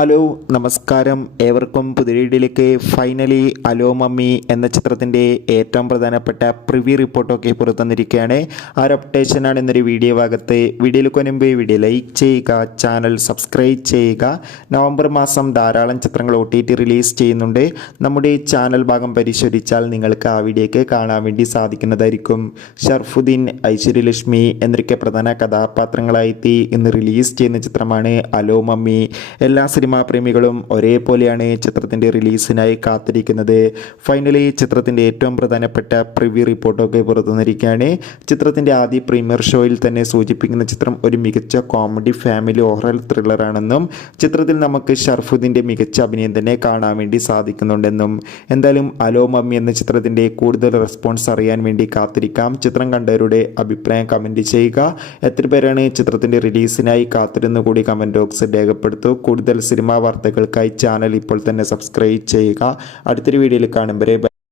Hello നമസ്കാരം, ഏവർക്കും പുതിയ വീഡിയോയിലേക്ക്. ഫൈനലി അലോ മമ്മി എന്ന ചിത്രത്തിൻ്റെ ഏറ്റവും പ്രധാനപ്പെട്ട പ്രിവ്യൂ റിപ്പോർട്ടൊക്കെ പുറത്തുവന്നിരിക്കുകയാണ്. ആ ഒരു അപ്ഡേഷനാണ് ഇന്നൊരു വീഡിയോ ഭാഗത്ത്. വീഡിയോയിലേക്ക് മുൻപ് വീഡിയോ ലൈക്ക് ചെയ്യുക, ചാനൽ സബ്സ്ക്രൈബ് ചെയ്യുക. നവംബർ മാസം ധാരാളം ചിത്രങ്ങൾ OTT റിലീസ് ചെയ്യുന്നുണ്ട്. നമ്മുടെ ചാനൽ ഭാഗം പരിശോധിച്ചാൽ നിങ്ങൾക്ക് ആ വീഡിയോയ്ക്ക് കാണാൻ വേണ്ടി സാധിക്കുന്നതായിരിക്കും. ഷർഫുദ്ദീൻ, ഐശ്വര്യലക്ഷ്മി എന്നൊക്കെ പ്രധാന കഥാപാത്രങ്ങളായി ഇന്ന് റിലീസ് ചെയ്യുന്ന ചിത്രമാണ് അലോ മമ്മി. എല്ലാ സിനിമാ പ്രേമികളും ഒരേപോലെയാണ് ചിത്രത്തിൻ്റെ റിലീസിനായി കാത്തിരിക്കുന്നത്. ഫൈനലി ചിത്രത്തിൻ്റെ ഏറ്റവും പ്രധാനപ്പെട്ട പ്രിവ്യൂ റിപ്പോർട്ടൊക്കെ പുറത്തുവന്നിരിക്കുകയാണ്. ചിത്രത്തിൻ്റെ ആദ്യ പ്രീമിയർ ഷോയിൽ തന്നെ സൂചിപ്പിക്കുന്ന ചിത്രം ഒരു മികച്ച കോമഡി ഫാമിലി ഹൊറർ ത്രില്ലറാണെന്നും ചിത്രത്തിൽ നമുക്ക് ഷർഫുദ്ദീൻ്റെ മികച്ച അഭിനയം തന്നെ കാണാൻ വേണ്ടി സാധിക്കുന്നുണ്ടെന്നും. എന്തായാലും അലോ മമ്മി എന്ന ചിത്രത്തിൻ്റെ കൂടുതൽ റെസ്പോൺസ് അറിയാൻ വേണ്ടി കാത്തിരിക്കാം. ചിത്രം കണ്ടവരുടെ അഭിപ്രായം കമൻറ്റ് ചെയ്യുക. എത്ര പേരാണ് ചിത്രത്തിൻ്റെ റിലീസിനായി കാത്തിരുന്നു കൂടി കമൻറ്റ് ബോക്സിൽ രേഖപ്പെടുത്തൂ. കൂടുതൽ സിനിമാ വാർത്തകൾക്കായി ചാനൽ ഇപ്പോൾ തന്നെ സബ്സ്ക്രൈബ് ചെയ്യുക. അടുത്തൊരു വീഡിയോയിൽ കാണും വരെ